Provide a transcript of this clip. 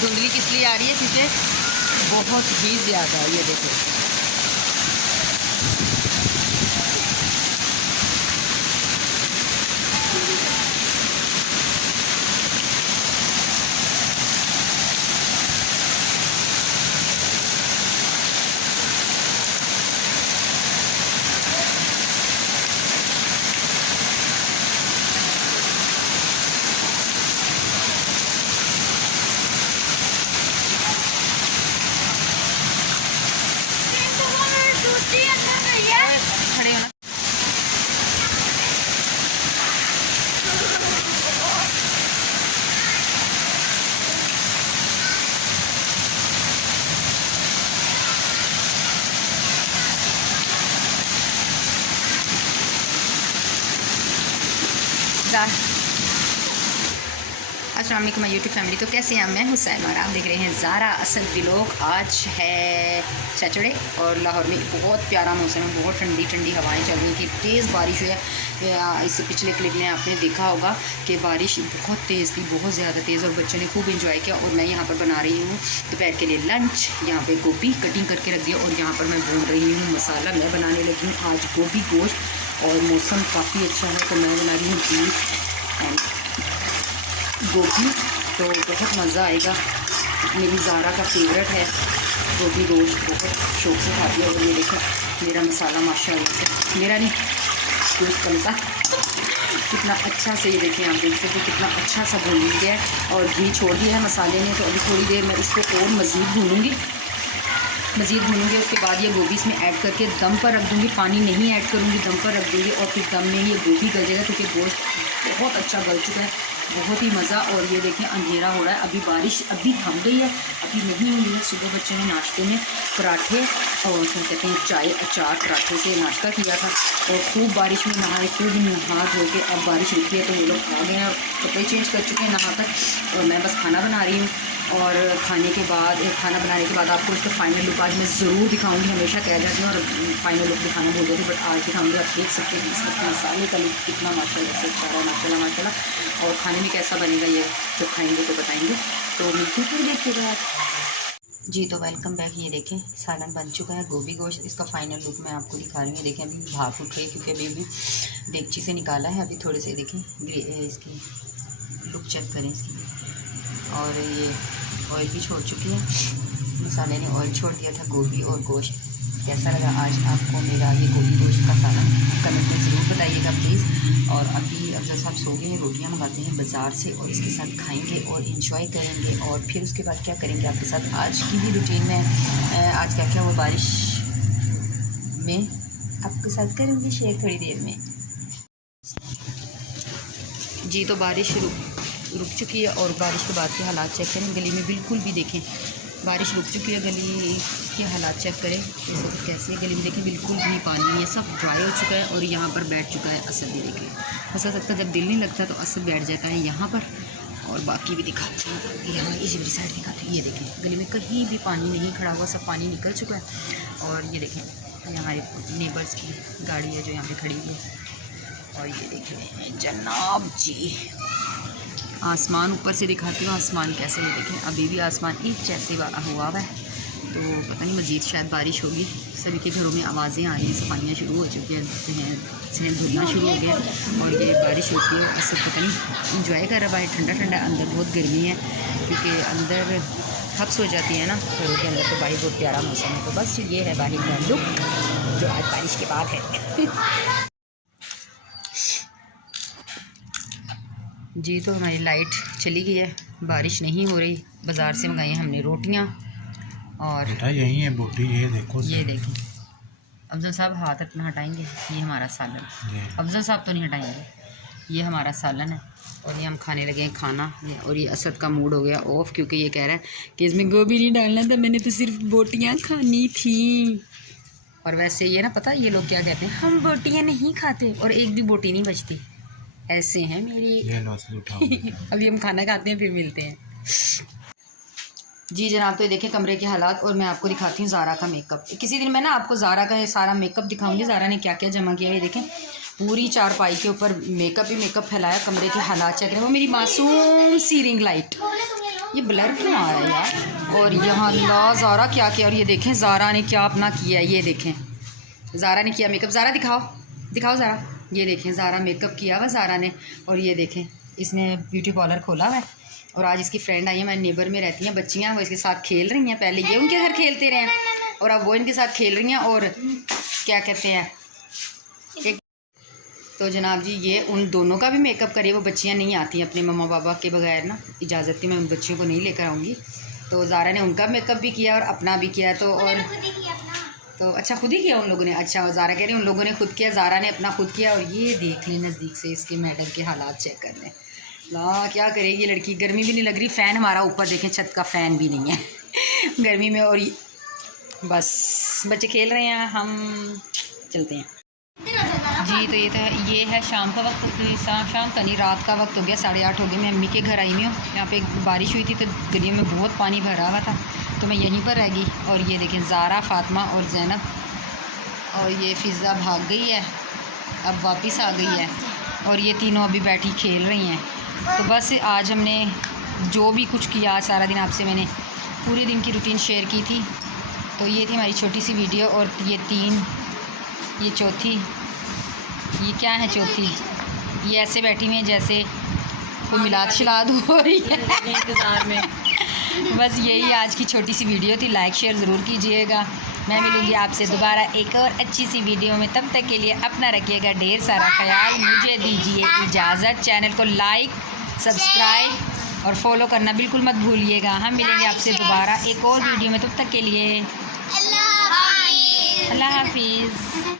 धुंधली किस लिए आ रही है? क्योंकि बहुत ही ज़्यादा, ये देखो खड़े होना। अस्सलाम वालेकुम माय यूट्यूब फैमिली। तो कैसे हैं? मैं हुसैन और आप देख रहे हैं ज़ारा असल व्लॉग। आज है सैटरडे और लाहौर में बहुत प्यारा मौसम है, बहुत ठंडी ठंडी हवाएं चल रही थी, तेज़ बारिश हुई है। इससे पिछले क्लिप में आपने देखा होगा कि बारिश बहुत तेज़ थी, बहुत ज़्यादा तेज़, और बच्चों ने खूब इंजॉय किया। और मैं यहाँ पर बना रही हूँ दोपहर के लिए लंच। यहाँ पर गोभी कटिंग करके रख दिया और यहाँ पर मैं भून रही हूँ मसाला। मैं बनाने लगी हूँ आज गोभी गोश्त और मौसम काफ़ी अच्छा है तो मैं बना रही हूँ बीफ एंड गोभी। तो बहुत मज़ा आएगा। मेरी ज़ारा का फेवरेट है गोभी गोश्त, बहुत शौक से खाती है। और ये देखो मेरा मसाला माशाल्लाह से, मेरा नहीं गोश्त का मसाला कितना अच्छा से, ये देखें आप देख सकते हो कितना अच्छा सा भून गया है और घी छोड़ दिया है मसाले ने। तो अभी थोड़ी देर मैं इसको और मज़ीद भूनूँगी। उसके बाद ये गोभी इसमें ऐड करके दम पर रख दूँगी। पानी नहीं ऐड करूँगी, दम पर रख दूँगी और फिर दम में ये गोभी गल जाएगा क्योंकि गोश्त बहुत अच्छा गल चुका है, बहुत ही मज़ा। और ये देखें अंधेरा हो रहा है, अभी बारिश अभी थम गई है, अभी नहीं हुई है। सुबह बच्चों ने नाश्ते में पराठे और क्या कहते हैं चाय अचार पराठे से नाश्ता किया था और खूब बारिश में नहाए, खूब नहा धो के अब बारिश रुकी है तो वो लोग आ गए हैं और कपड़े चेंज कर चुके हैं नहा कर। और मैं बस खाना बना रही हूँ और खाना बनाने के बाद आपको इसका फाइनल लुक आज मैं ज़रूर दिखाऊंगी। हमेशा कह जाती हूँ और फाइनल लुक दिखाना भूल जाती, बट आज दिखाऊंगी। आप देख सकते हैं इसका मसाले का लुक कितना माशाल्लाह से अच्छा है, माशाल्लाह माशाल्लाह। और खाने में कैसा बनेगा ये जब खाएंगे तो बताएंगे। तो मिलते हैं देखिएगा आप जी। तो वेलकम बैक। ये देखें सालन बन चुका है गोभी गोश्त। इसका फाइनल लुक मैं आपको दिखा रही हूँ। देखें अभी भाप उठ रही है क्योंकि अभी देगची से निकाला है। अभी थोड़े से देखें इसकी लुक चेक करें इसकी। और ये ऑयल भी छोड़ चुकी है, मसाले ने ऑयल छोड़ दिया था। गोभी और गोश्त कैसा लगा आज आपको मेरा ये गोभी गोश्त का सालन, कमेंट में ज़रूर बताइएगा प्लीज़। और अभी अफजल साहब सो गए हैं, रोटियां मंगाते हैं बाज़ार से और इसके साथ खाएंगे और इंजॉय करेंगे। और फिर उसके बाद क्या करेंगे आपके साथ आज की भी रूटीन में आज क्या क्या वो बारिश में आपके साथ करेंगे शेयर थोड़ी देर में जी। तो बारिश रुक चुकी है और बारिश के बाद के हालात चेक करें। गली में बिल्कुल भी देखें बारिश रुक चुकी है, गली के हालात चेक करें जैसे तो कैसे है। गली में देखें बिल्कुल भी पानी नहीं है, सब ड्राई हो चुका है। और यहाँ पर बैठ चुका है असद भी। देखें ऐसा सकता जब दिल नहीं लगता तो असद बैठ जाता है यहाँ पर। और बाकी भी दिखाते हैं, यहाँ इस वाली साइड दिखाते हैं। ये देखें गली में कहीं भी पानी नहीं खड़ा हुआ, सब पानी निकल चुका है। और ये देखें ये हमारे नेबर्स की गाड़ी है जो यहाँ पर खड़ी हुई है। और ये देखें जनाब जी आसमान ऊपर से दिखाती हूँ आसमान कैसे नहीं। देखें अभी भी आसमान एक जैसे हुआ है तो पता नहीं मज़ीद शायद बारिश होगी। सभी के घरों में आवाज़ें आ रही हैं, सफाइयाँ शुरू हो चुकी हैं, सहन धुलना शुरू हो गया और ये बारिश होती है। इससे पता नहीं इंजॉय कर रहा है, ठंडा ठंडा, अंदर बहुत गर्मी है क्योंकि अंदर हब्स हो जाती है ना घरों के अंदर। तो बाहर बहुत प्यारा मौसम है। तो बस ये है बाहर का लुक जो आज बारिश के बाद है जी। तो हमारी लाइट चली गई है, बारिश नहीं हो रही। बाज़ार से मंगाई हमने रोटियां और यही है बोटी। ये देखो, ये देखें अफजल साहब हाथ अपना हटाएंगे। ये हमारा सालन, अफजल साहब तो नहीं हटाएंगे। ये हमारा सालन है और ये हम खाने लगे हैं खाना। और ये असद का मूड हो गया ऑफ क्योंकि ये कह रहा है कि इसमें गोभी नहीं डालना था, मैंने तो सिर्फ बोटियाँ खानी थी। और वैसे ये ना पता ये लोग क्या कहते हैं, हम बोटियाँ नहीं खाते और एक भी बोटी नहीं बचती। ऐसे हैं मेरी अभी हम खाना खाते हैं फिर मिलते हैं जी जनाब। तो ये देखें कमरे के हालात और मैं आपको दिखाती हूँ ज़ारा का मेकअप। किसी दिन मैं ना आपको ज़ारा का ये सारा मेकअप दिखाऊंगी, ज़ारा ने क्या क्या जमा किया है। देखें पूरी चारपाई के ऊपर मेकअप ही मेकअप फैलाया। कमरे के हालात चेक करें। वो मेरी मासूम सी रिंग लाइट ये ब्लर क्यों आ रहा है यार। और यहाँ ला ज़ारा क्या किया, और ये देखें ज़ारा ने क्या अपना किया है, ये देखें ज़ारा ने किया मेकअप। ज़ारा दिखाओ दिखाओ ज़ारा, ये देखें ज़ारा मेकअप किया हुआ ज़ारा ने। और ये देखें इसने ब्यूटी पार्लर खोला हुआ है, और आज इसकी फ्रेंड आई है, मेरे नेबर में रहती हैं बच्चियाँ, वो इसके साथ खेल रही हैं। पहले ये उनके घर खेलते रहे हैं और अब वो इनके साथ खेल रही हैं। और क्या कहते हैं तो जनाब जी ये उन दोनों का भी मेकअप करिए। वो बच्चियाँ नहीं आती अपने मम्मा पापा के बगैर ना, इजाज़त थी मैं उन बच्चियों को नहीं लेकर आऊँगी। तो ज़ारा ने उनका मेकअप भी किया और अपना भी किया। तो और तो अच्छा खुद ही किया उन लोगों ने। अच्छा ज़ारा कह रही उन लोगों ने खुद किया, ज़ारा ने अपना खुद किया। और ये देख लें नज़दीक से इसके मैडम के हालात चेक कर लें। ला क्या करेगी ये लड़की, गर्मी भी नहीं लग रही, फ़ैन हमारा ऊपर देखें छत का फ़ैन भी नहीं है गर्मी में। और बस बच्चे खेल रहे हैं, हम चलते हैं जी। तो ये है शाम का वक्त, शाम तो नहीं रात का वक्त हो गया, 8:30 हो गए। मैं अम्मी के घर आई हुई हूँ। यहाँ पे बारिश हुई थी तो गलियों में बहुत पानी भरा हुआ था, तो मैं यहीं पर रह गई। और ये देखें ज़ारा, फ़ातिमा और ज़ैनब, और ये फ़िज़ा भाग गई है, अब वापस आ गई है। और ये तीनों अभी बैठी खेल रही हैं। तो बस आज हमने जो भी कुछ किया सारा दिन, आपसे मैंने पूरे दिन की रूटीन शेयर की थी। तो ये थी हमारी छोटी सी वीडियो। और ये चौथी, ये क्या है चौथी, ये ऐसे बैठी हुई है जैसे कोई मिलाद शिलाद हो रही है इंतज़ार में। बस यही आज की छोटी सी वीडियो थी। लाइक शेयर ज़रूर कीजिएगा। मैं मिलूँगी आपसे दोबारा एक और अच्छी सी वीडियो में। तब तक के लिए अपना रखिएगा ढेर सारा ख्याल। मुझे दीजिए इजाज़त। चैनल को लाइक, सब्सक्राइब और फॉलो करना बिल्कुल मत भूलिएगा। हम मिलेंगे आपसे दोबारा एक और वीडियो में। तब तक के लिए अल्लाह हाफिज़।